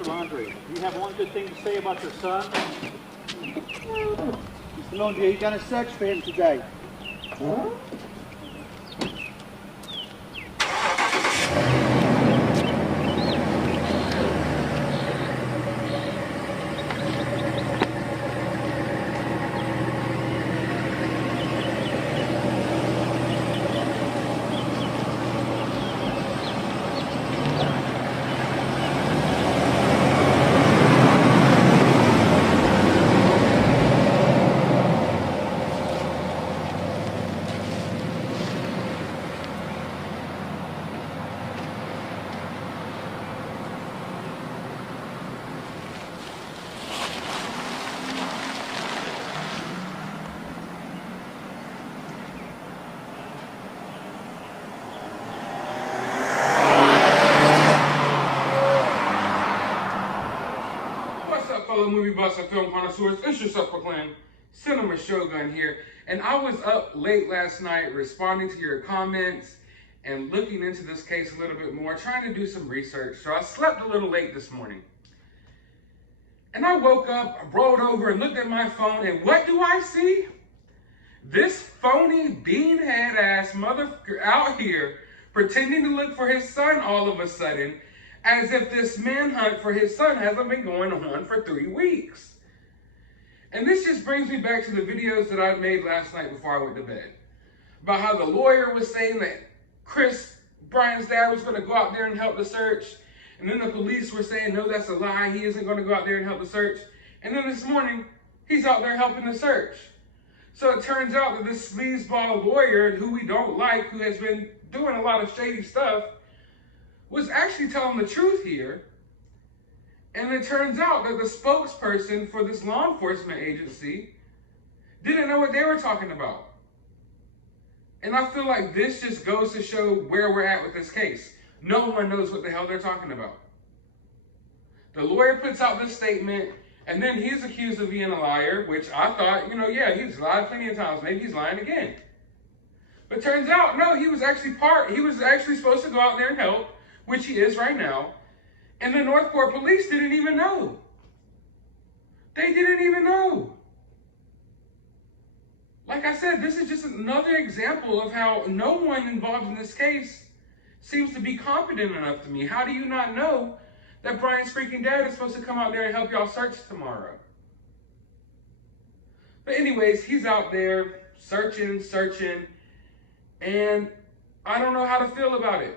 Mr. Laundrie. Do you have one good thing to say about your son? Mr. Laundrie, you've done a search for him today. Huh? Fellow movie buffs and film connoisseurs, it's your self-proclaimed cinema shogun here, and I was up late last night responding to your comments and looking into this case a little bit more, trying to do some research. So I slept a little late this morning, and I woke up, rolled over, and looked at my phone, and what do I see? This phony beanhead ass motherfucker out here pretending to look for his son all of a sudden, as if this manhunt for his son hasn't been going on for 3 weeks. And this just brings me back to the videos that I made last night before I went to bed, about how the lawyer was saying that Brian's dad, was going to go out there and help the search. And then the police were saying, no, that's a lie. He isn't going to go out there and help the search. And then this morning, he's out there helping the search. So it turns out that this sleazeball lawyer, who we don't like, who has been doing a lot of shady stuff, was actually telling the truth here. And it turns out that the spokesperson for this law enforcement agency didn't know what they were talking about. And I feel like this just goes to show where we're at with this case. No one knows what the hell they're talking about. The lawyer puts out this statement, and then he's accused of being a liar, which I thought, yeah, he's lied plenty of times. Maybe he's lying again. But turns out, no, he was actually supposed to go out there and help, which he is right now, and the Northport police didn't even know. They didn't even know. Like I said, this is just another example of how no one involved in this case seems to be competent enough to me. How do you not know that Brian's freaking dad is supposed to come out there and help y'all search tomorrow? But anyways, he's out there searching, and I don't know how to feel about it.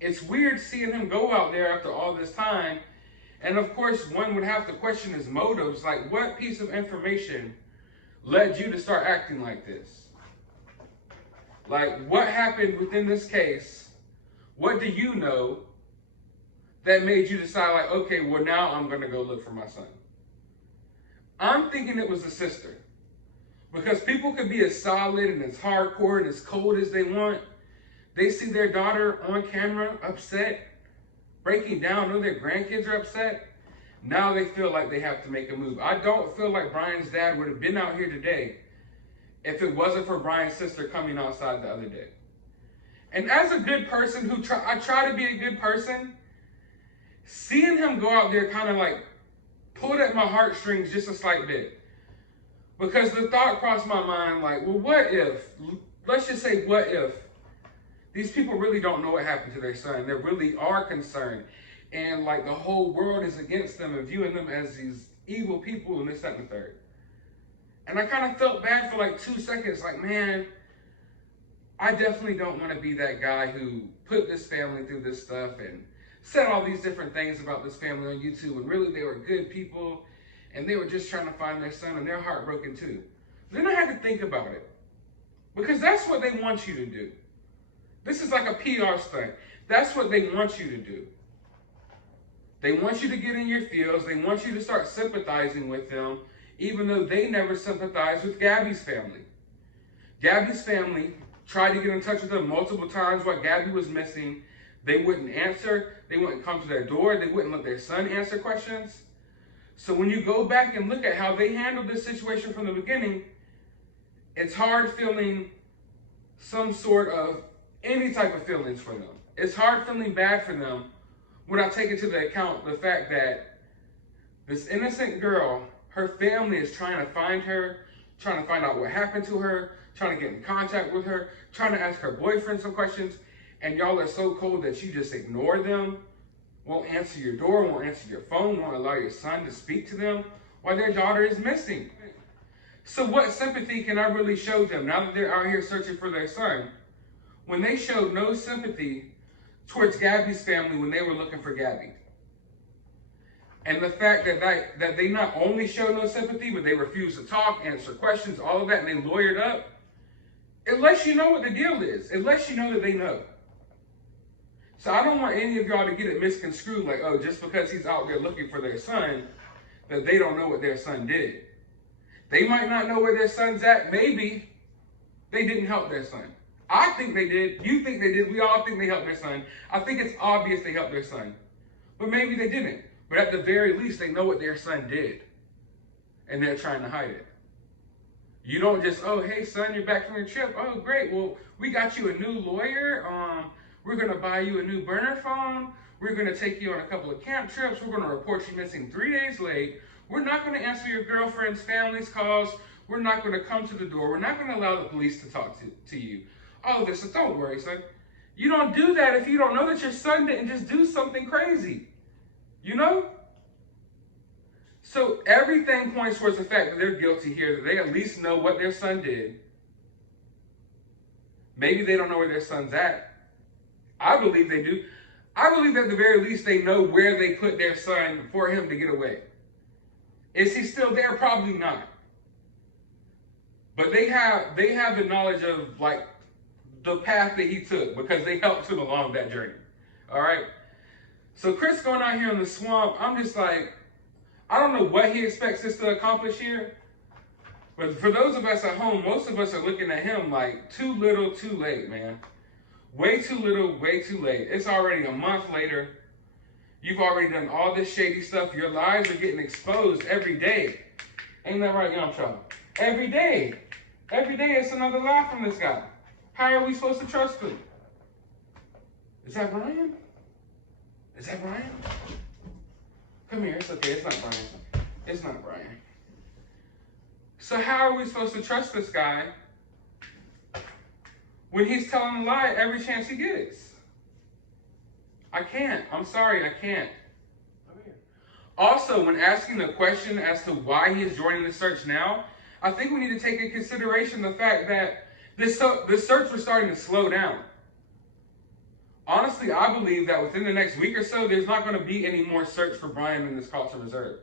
It's weird seeing him go out there after all this time. And of course, one would have to question his motives. Like, what piece of information led you to start acting like this? Like, what happened within this case? What do you know that made you decide, like, okay, well, now I'm going to go look for my son? I'm thinking it was the sister. Because people could be as solid and as hardcore and as cold as they want. They see their daughter on camera upset, breaking down, know their grandkids are upset. Now they feel like they have to make a move. I don't feel like Brian's dad would have been out here today if it wasn't for Brian's sister coming outside the other day. And as a good person I try to be a good person, seeing him go out there kind of like pulled at my heartstrings just a slight bit. Because the thought crossed my mind like, well, what if, let's just say what if, these people really don't know what happened to their son. They really are concerned. And like the whole world is against them and viewing them as these evil people and this, that, and the third. And I kind of felt bad for like 2 seconds. Like, man, I definitely don't want to be that guy who put this family through this stuff and said all these different things about this family on YouTube. And really they were good people. And they were just trying to find their son and they're heartbroken too. Then I had to think about it. Because that's what they want you to do. This is like a PR stunt. That's what they want you to do. They want you to get in your feels. They want you to start sympathizing with them, even though they never sympathized with Gabby's family. Gabby's family tried to get in touch with them multiple times while Gabby was missing. They wouldn't answer. They wouldn't come to their door. They wouldn't let their son answer questions. So when you go back and look at how they handled this situation from the beginning, it's hard feeling some sort of any type of feelings for them. It's hard feeling bad for them without taking into account the fact that this innocent girl, her family is trying to find her, trying to find out what happened to her, trying to get in contact with her, trying to ask her boyfriend some questions, and y'all are so cold that you just ignore them, won't answer your door, won't answer your phone, won't allow your son to speak to them while their daughter is missing. So what sympathy can I really show them now that they're out here searching for their son, when they showed no sympathy towards Gabby's family when they were looking for Gabby? And the fact that they not only showed no sympathy, but they refused to talk, answer questions, all of that, and they lawyered up, it lets you know what the deal is. It lets you know that they know. So I don't want any of y'all to get it misconstrued like, oh, just because he's out there looking for their son, that they don't know what their son did. They might not know where their son's at. Maybe they didn't help their son. I think they did. You think they did. We all think they helped their son. I think it's obvious they helped their son. But maybe they didn't. But at the very least, they know what their son did. And they're trying to hide it. You don't just, oh, hey, son, you're back from your trip. Oh, great. Well, we got you a new lawyer. We're going to buy you a new burner phone. We're going to take you on a couple of camp trips. We're going to report you missing 3 days late. We're not going to answer your girlfriend's family's calls. We're not going to come to the door. We're not going to allow the police to talk to you. All of this. So don't worry, son. You don't do that if you don't know that your son didn't just do something crazy. You know? So everything points towards the fact that they're guilty here, that they at least know what their son did. Maybe they don't know where their son's at. I believe they do. I believe that at the very least they know where they put their son for him to get away. Is he still there? Probably not. But they have the knowledge of like the path that he took because they helped him along that journey. All right? So Chris going out here in the swamp, I'm just like, I don't know what he expects us to accomplish here. But for those of us at home, most of us are looking at him like too little, too late, man. Way too little, way too late. It's already a month later. You've already done all this shady stuff. Your lies are getting exposed every day. Ain't that right, young child? Every day. Every day it's another lie from this guy. How are we supposed to trust him? Is that Brian? Is that Brian? Come here, it's okay, it's not Brian. It's not Brian. So how are we supposed to trust this guy when he's telling a lie every chance he gets? I can't. I'm sorry, I can't. Also, when asking the question as to why he is joining the search now, I think we need to take into consideration the fact that this search was starting to slow down. Honestly, I believe that within the next week or so, there's not going to be any more search for Brian in this Carlton Reserve.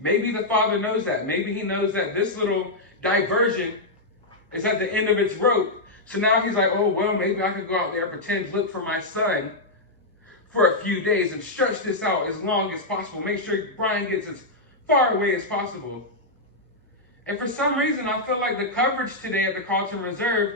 Maybe the father knows that. Maybe he knows that this little diversion is at the end of its rope. So now he's like, oh, well, maybe I could go out there and pretend to look for my son for a few days and stretch this out as long as possible. Make sure Brian gets as far away as possible. And for some reason, I feel like the coverage today at the Carlton Reserve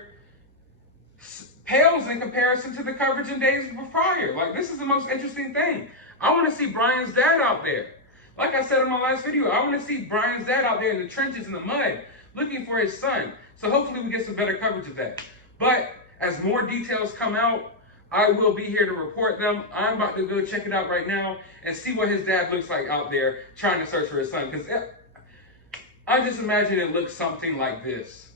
pales in comparison to the coverage in days prior. Like, this is the most interesting thing. I want to see Brian's dad out there. Like I said in my last video, I want to see Brian's dad out there in the trenches in the mud looking for his son. So hopefully we get some better coverage of that. But as more details come out, I will be here to report them. I'm about to go check it out right now and see what his dad looks like out there trying to search for his son. Because I just imagine it looks something like this.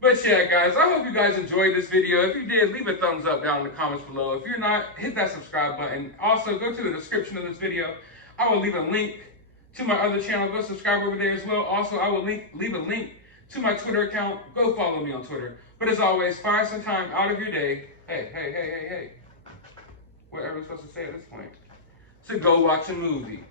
But yeah, guys, I hope you guys enjoyed this video. If you did, leave a thumbs up down in the comments below. If you're not, hit that subscribe button. Also, go to the description of this video. I will leave a link to my other channel. Go subscribe over there as well. Also, I will leave a link to my Twitter account. Go follow me on Twitter. But as always, find some time out of your day. Hey. What are we supposed to say at this point? To go watch a movie.